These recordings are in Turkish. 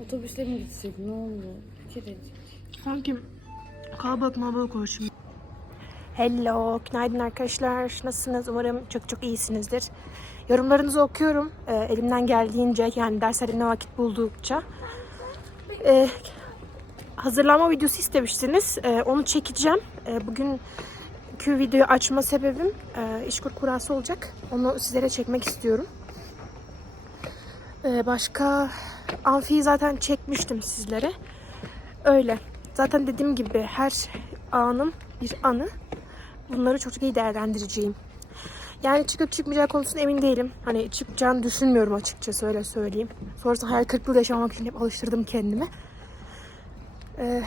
Otobüsle mi gitsek ne? Bir kerecik. Sanki kalabalık malabalık olur şimdi. Hello, günaydın arkadaşlar. Nasılsınız? Umarım çok çok iyisinizdir. Yorumlarınızı okuyorum. Ee, elimden geldiğince yani derslerine vakit buldukça. Ee, hazırlanma videosu istemiştiniz. Ee, onu çekeceğim. Ee, bugünkü videoyu açma sebebim e, işkur kurası olacak. Onu sizlere çekmek istiyorum. Ee, başka amfiyi zaten çekmiştim sizlere. Öyle. Zaten dediğim gibi her anım bir anı. Bunları çok iyi değerlendireceğim. Yani çıkıp çıkmayacağı konusunda emin değilim. Hani çıkacağını düşünmüyorum açıkçası öyle söyleyeyim. Sonrasında hayal kırıklığı yaşamak için hep alıştırdım kendimi. Ee,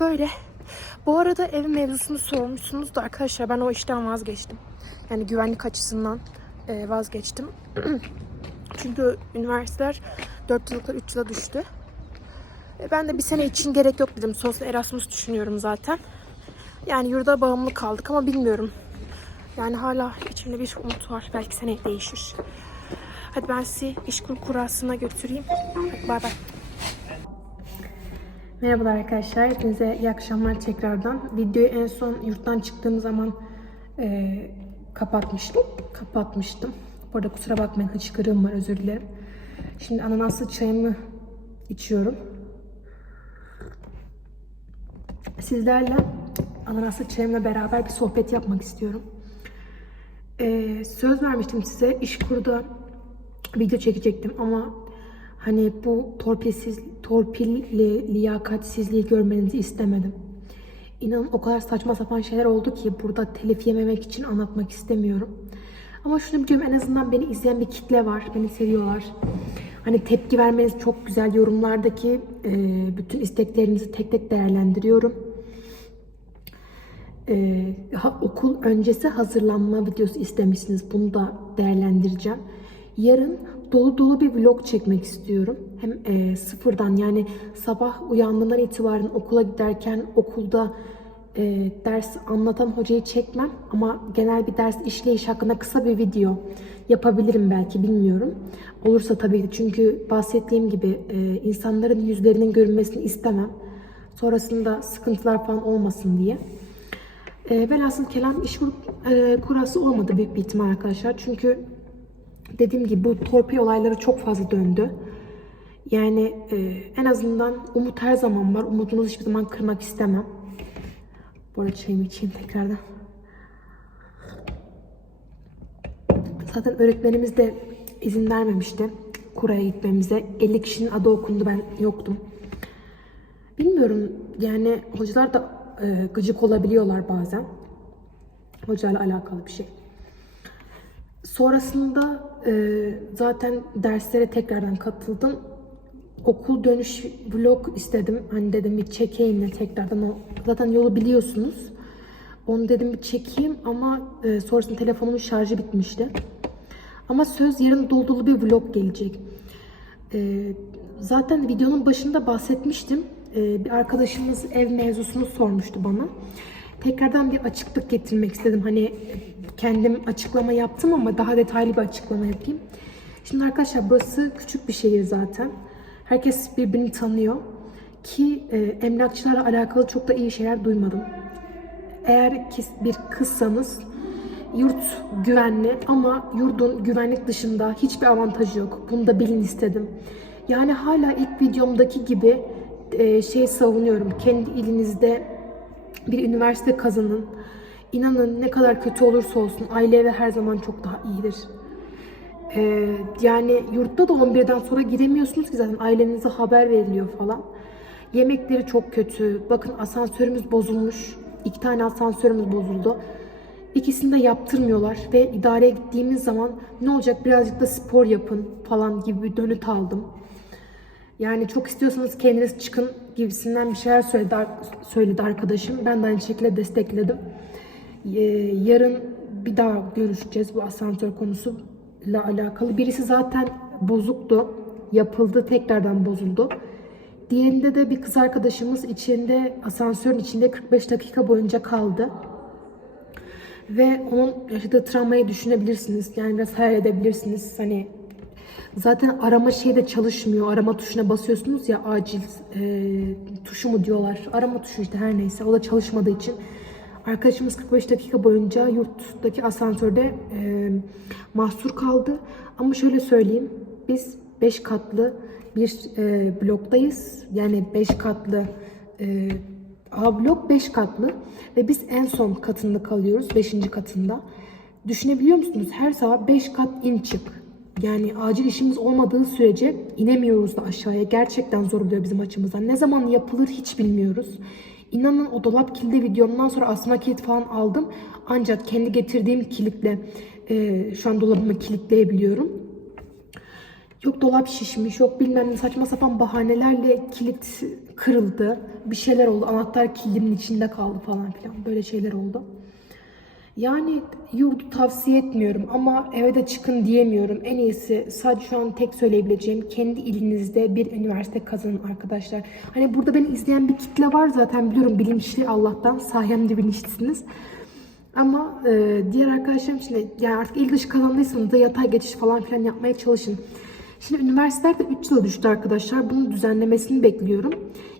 böyle. Bu arada ev mevzusunu sormuşsunuz da arkadaşlar ben o işten vazgeçtim. Yani güvenlik açısından e, vazgeçtim. Çünkü üniversiteler 4 yıllıklar 3 yıla düştü. E, Ben de bir sene için gerek yok dedim. Sonrasında Erasmus düşünüyorum zaten. Yani yurda bağımlı kaldık ama bilmiyorum. Yani hala içimde bir umut var. Belki seneye değişir. Hadi ben sizi işkur kurasına götüreyim. Bay bay. Merhabalar arkadaşlar. Hepinize iyi akşamlar tekrardan. Videoyu en son yurttan çıktığım zaman e, kapatmıştım. Kapatmıştım. Bu arada kusura bakmayın hıçkırığım var özür dilerim. Şimdi ananaslı çayımı içiyorum. Sizlerle ananaslı çayımla beraber bir sohbet yapmak istiyorum. Ee, söz vermiştim size iş kurda video çekecektim ama hani bu torpilsiz, torpilli liyakatsizliği görmenizi istemedim. İnanın o kadar saçma sapan şeyler oldu ki burada telif yememek için anlatmak istemiyorum. Ama şunu biliyorum en azından beni izleyen bir kitle var. Beni seviyorlar. Hani tepki vermeniz çok güzel. Yorumlardaki e, bütün isteklerinizi tek tek değerlendiriyorum. E, ha- okul öncesi hazırlanma videosu istemişsiniz. Bunu da değerlendireceğim. Yarın dolu dolu bir vlog çekmek istiyorum. Hem e, sıfırdan yani sabah uyandığımdan itibaren okula giderken okulda e, ders anlatan hocayı çekmem ama genel bir ders işleyiş hakkında kısa bir video yapabilirim belki bilmiyorum. Olursa tabii ki çünkü bahsettiğim gibi e, insanların yüzlerinin görünmesini istemem. Sonrasında sıkıntılar falan olmasın diye. E, velhasıl kelam iş e, kurası olmadı büyük bir ihtimal arkadaşlar. Çünkü dediğim gibi bu torpil olayları çok fazla döndü. Yani e, en azından umut her zaman var. Umudunuzu hiçbir zaman kırmak istemem. Bu arada çayımı içeyim tekrardan. Zaten öğretmenimiz de izin vermemişti kuraya gitmemize. 50 kişinin adı okundu ben yoktum. Bilmiyorum yani hocalar da e, gıcık olabiliyorlar bazen. Hocayla alakalı bir şey. Sonrasında e, zaten derslere tekrardan katıldım. Okul dönüş vlog istedim. Hani dedim bir çekeyim de tekrardan o zaten yolu biliyorsunuz. Onu dedim bir çekeyim ama e, sonrasında telefonumun şarjı bitmişti. Ama söz yarın dolu dolu bir vlog gelecek. E, zaten videonun başında bahsetmiştim. E, bir arkadaşımız ev mevzusunu sormuştu bana. Tekrardan bir açıklık getirmek istedim. Hani kendim açıklama yaptım ama daha detaylı bir açıklama yapayım. Şimdi arkadaşlar burası küçük bir şehir zaten. Herkes birbirini tanıyor. Ki e, emlakçılarla alakalı çok da iyi şeyler duymadım. Eğer bir kızsanız yurt güvenli ama yurdun güvenlik dışında hiçbir avantajı yok. Bunu da bilin istedim. Yani hala ilk videomdaki gibi e, şey savunuyorum. Kendi ilinizde bir üniversite kazanın. İnanın ne kadar kötü olursa olsun aile evi her zaman çok daha iyidir. Ee, yani yurtta da 11'den sonra giremiyorsunuz ki zaten ailenize haber veriliyor falan. Yemekleri çok kötü. Bakın asansörümüz bozulmuş. İki tane asansörümüz bozuldu. İkisini de yaptırmıyorlar ve idareye gittiğimiz zaman ne olacak birazcık da spor yapın falan gibi bir dönüt aldım. Yani çok istiyorsanız kendiniz çıkın gibisinden bir şeyler söyledi, söyledi arkadaşım. Ben de aynı şekilde destekledim. Ee, yarın bir daha görüşeceğiz bu asansör konusuyla alakalı. Birisi zaten bozuktu. Yapıldı, tekrardan bozuldu. Diğerinde de bir kız arkadaşımız içinde asansörün içinde 45 dakika boyunca kaldı. Ve onun yaşadığı travmayı düşünebilirsiniz. Yani biraz hayal edebilirsiniz. Hani Zaten arama şey de çalışmıyor. Arama tuşuna basıyorsunuz ya acil e, tuşu mu diyorlar. Arama tuşu işte her neyse. O da çalışmadığı için arkadaşımız 45 dakika boyunca yurttaki asansörde e, mahsur kaldı. Ama şöyle söyleyeyim. Biz 5 katlı bir e, bloktayız. Yani 5 katlı e, A blok 5 katlı ve biz en son katında kalıyoruz. 5. katında. Düşünebiliyor musunuz? Her sabah 5 kat in çık. Yani acil işimiz olmadığı sürece inemiyoruz da aşağıya. Gerçekten zor oluyor bizim açımızdan. Ne zaman yapılır hiç bilmiyoruz. İnanın o dolap kilidi videomdan sonra asma kilit falan aldım. Ancak kendi getirdiğim kilitle e, şu an dolabımı kilitleyebiliyorum. Yok dolap şişmiş, yok bilmem ne saçma sapan bahanelerle kilit kırıldı. Bir şeyler oldu. Anahtar kilimin içinde kaldı falan filan. Böyle şeyler oldu. Yani yurdu tavsiye etmiyorum ama eve de çıkın diyemiyorum. En iyisi sadece şu an tek söyleyebileceğim kendi ilinizde bir üniversite kazanın arkadaşlar. Hani burada beni izleyen bir kitle var zaten biliyorum bilinçli Allah'tan sayemde bilinçlisiniz. Ama e, diğer arkadaşlarım için de yani artık ilk dışı kazandıysanız da yatay geçiş falan filan yapmaya çalışın. Şimdi üniversitelerde 3 yıla düştü arkadaşlar. Bunun düzenlemesini bekliyorum.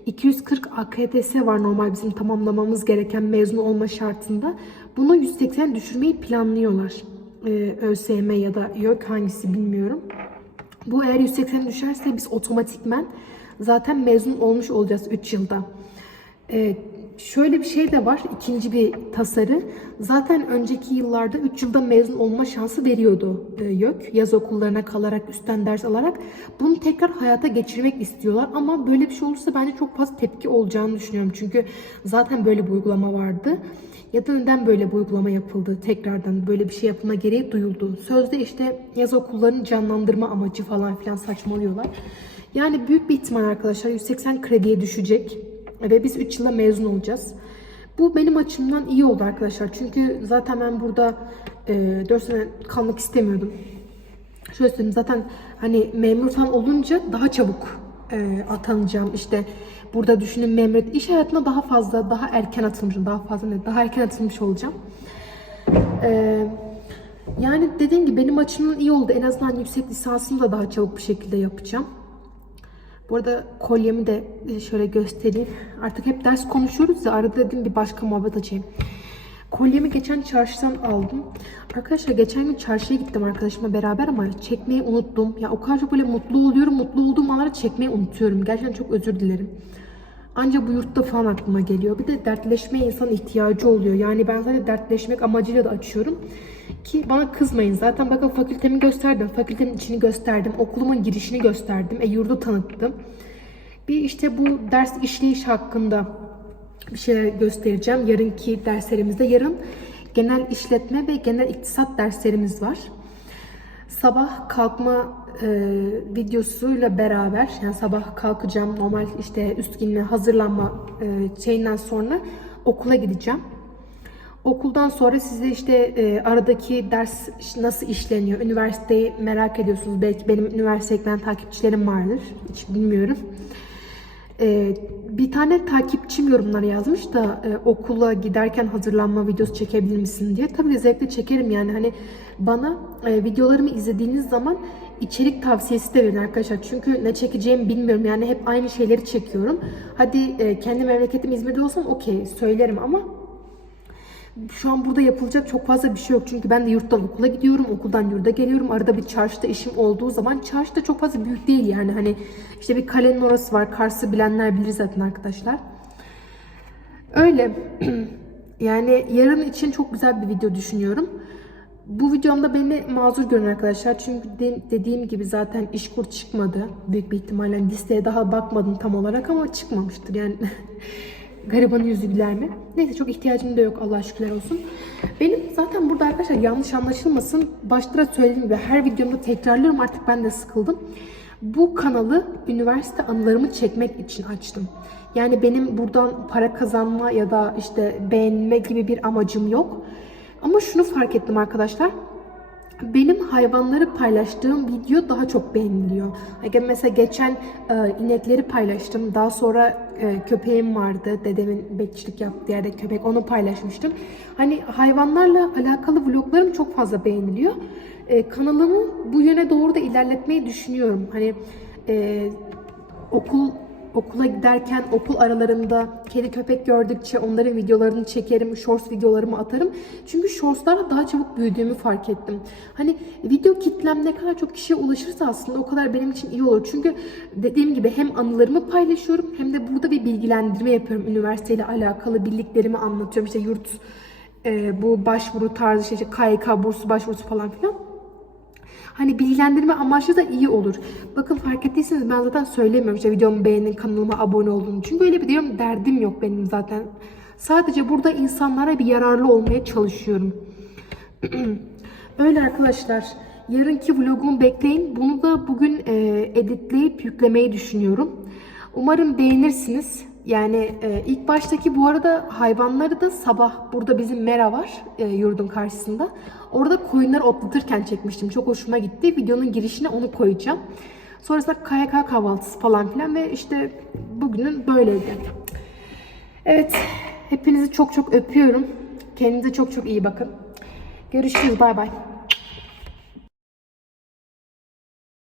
240 AKTS var normal bizim tamamlamamız gereken mezun olma şartında. Bunu 180 düşürmeyi planlıyorlar. Ee, ÖSYM ya da YÖK hangisi bilmiyorum. Bu eğer 180 düşerse biz otomatikmen zaten mezun olmuş olacağız 3 yılda. Ee, şöyle bir şey de var, ikinci bir tasarı. Zaten önceki yıllarda 3 yılda mezun olma şansı veriyordu e, YÖK. Yaz okullarına kalarak, üstten ders alarak. Bunu tekrar hayata geçirmek istiyorlar. Ama böyle bir şey olursa bence çok fazla tepki olacağını düşünüyorum. Çünkü zaten böyle bir uygulama vardı. Ya da neden böyle bir uygulama yapıldı? Tekrardan böyle bir şey yapılma gereği duyuldu. Sözde işte yaz okullarını canlandırma amacı falan filan saçmalıyorlar. Yani büyük bir ihtimal arkadaşlar 180 krediye düşecek. Ve biz 3 yılda mezun olacağız. Bu benim açımdan iyi oldu arkadaşlar. Çünkü zaten ben burada e, 4 sene kalmak istemiyordum. Şöyle söyleyeyim zaten hani memur falan olunca daha çabuk e, atanacağım. İşte burada düşünün memuriyet iş hayatına daha fazla, daha erken atılmışım. Daha fazla ne? Daha erken atılmış olacağım. E, yani dediğim gibi benim açımdan iyi oldu. En azından yüksek lisansımı da daha çabuk bir şekilde yapacağım. Bu arada kolyemi de e, şöyle göstereyim. Artık hep ders konuşuyoruz ya arada dedim bir başka muhabbet açayım. Kolyemi geçen çarşıdan aldım. Arkadaşlar geçen gün çarşıya gittim arkadaşımla beraber ama çekmeyi unuttum. Ya o kadar çok böyle mutlu oluyorum. Mutlu olduğum anları çekmeyi unutuyorum. Gerçekten çok özür dilerim. Ancak bu yurtta falan aklıma geliyor. Bir de dertleşmeye insan ihtiyacı oluyor. Yani ben zaten dertleşmek amacıyla da açıyorum. Ki bana kızmayın. Zaten bakın fakültemi gösterdim. Fakültenin içini gösterdim. Okulumun girişini gösterdim. E yurdu tanıttım. Bir işte bu ders işleyiş hakkında bir şeyler göstereceğim. Yarınki derslerimizde. Yarın genel işletme ve genel iktisat derslerimiz var. Sabah kalkma e, videosuyla beraber yani sabah kalkacağım normal işte üst giyinme hazırlanma e, şeyinden sonra okula gideceğim. Okuldan sonra size işte e, aradaki ders nasıl işleniyor, üniversiteyi merak ediyorsunuz. Belki benim üniversiteden takipçilerim vardır. Hiç bilmiyorum. E, bir tane takipçim yorumlara yazmış da e, okula giderken hazırlanma videosu çekebilir misin diye. Tabii zevkle çekerim yani. Hani bana e, videolarımı izlediğiniz zaman içerik tavsiyesi de verin arkadaşlar. Çünkü ne çekeceğimi bilmiyorum. Yani hep aynı şeyleri çekiyorum. Hadi e, kendi memleketim İzmir'de olsam okey söylerim ama şu an burada yapılacak çok fazla bir şey yok. Çünkü ben de yurttan okula gidiyorum, okuldan yurda geliyorum. Arada bir çarşıda işim olduğu zaman çarşıda çok fazla büyük değil yani. Hani işte bir kalenin orası var. Kars'ı bilenler bilir zaten arkadaşlar. Öyle. yani yarın için çok güzel bir video düşünüyorum. Bu videomda beni mazur görün arkadaşlar. Çünkü de, dediğim gibi zaten işkur çıkmadı. Büyük bir ihtimalle listeye daha bakmadım tam olarak ama çıkmamıştır yani. Garibanın yüzü güler mi? Neyse çok ihtiyacım da yok Allah şükürler olsun. Benim zaten burada arkadaşlar yanlış anlaşılmasın. Başta söylediğim gibi her videomda tekrarlıyorum artık ben de sıkıldım. Bu kanalı üniversite anılarımı çekmek için açtım. Yani benim buradan para kazanma ya da işte beğenme gibi bir amacım yok. Ama şunu fark ettim arkadaşlar. benim hayvanları paylaştığım video daha çok beğeniliyor. Mesela geçen e, inekleri paylaştım. Daha sonra e, köpeğim vardı. Dedemin bekçilik yaptığı yerde köpek. Onu paylaşmıştım. Hani hayvanlarla alakalı vloglarım çok fazla beğeniliyor. E, kanalımı bu yöne doğru da ilerletmeyi düşünüyorum. Hani e, okul okula giderken okul aralarında kedi köpek gördükçe onların videolarını çekerim, shorts videolarımı atarım. Çünkü shortslarla daha çabuk büyüdüğümü fark ettim. Hani video kitlem ne kadar çok kişiye ulaşırsa aslında o kadar benim için iyi olur. Çünkü dediğim gibi hem anılarımı paylaşıyorum hem de burada bir bilgilendirme yapıyorum. Üniversiteyle alakalı bildiklerimi anlatıyorum. İşte yurt e, bu başvuru tarzı işte KYK bursu başvurusu falan filan. Hani bilgilendirme amaçlı da iyi olur. Bakın fark ettiyseniz ben zaten söylemiyorum işte videomu beğenin, kanalıma abone olun. Çünkü öyle bir diyorum derdim yok benim zaten. Sadece burada insanlara bir yararlı olmaya çalışıyorum. öyle arkadaşlar. Yarınki vlogumu bekleyin. Bunu da bugün e, editleyip yüklemeyi düşünüyorum. Umarım beğenirsiniz. Yani e, ilk baştaki bu arada hayvanları da sabah burada bizim mera var e, yurdun karşısında. Orada koyunları otlatırken çekmiştim. Çok hoşuma gitti. Videonun girişine onu koyacağım. Sonrasında KYK kahvaltısı falan filan ve işte bugünün böyleydi. Evet, hepinizi çok çok öpüyorum. Kendinize çok çok iyi bakın. Görüşürüz, bay bay.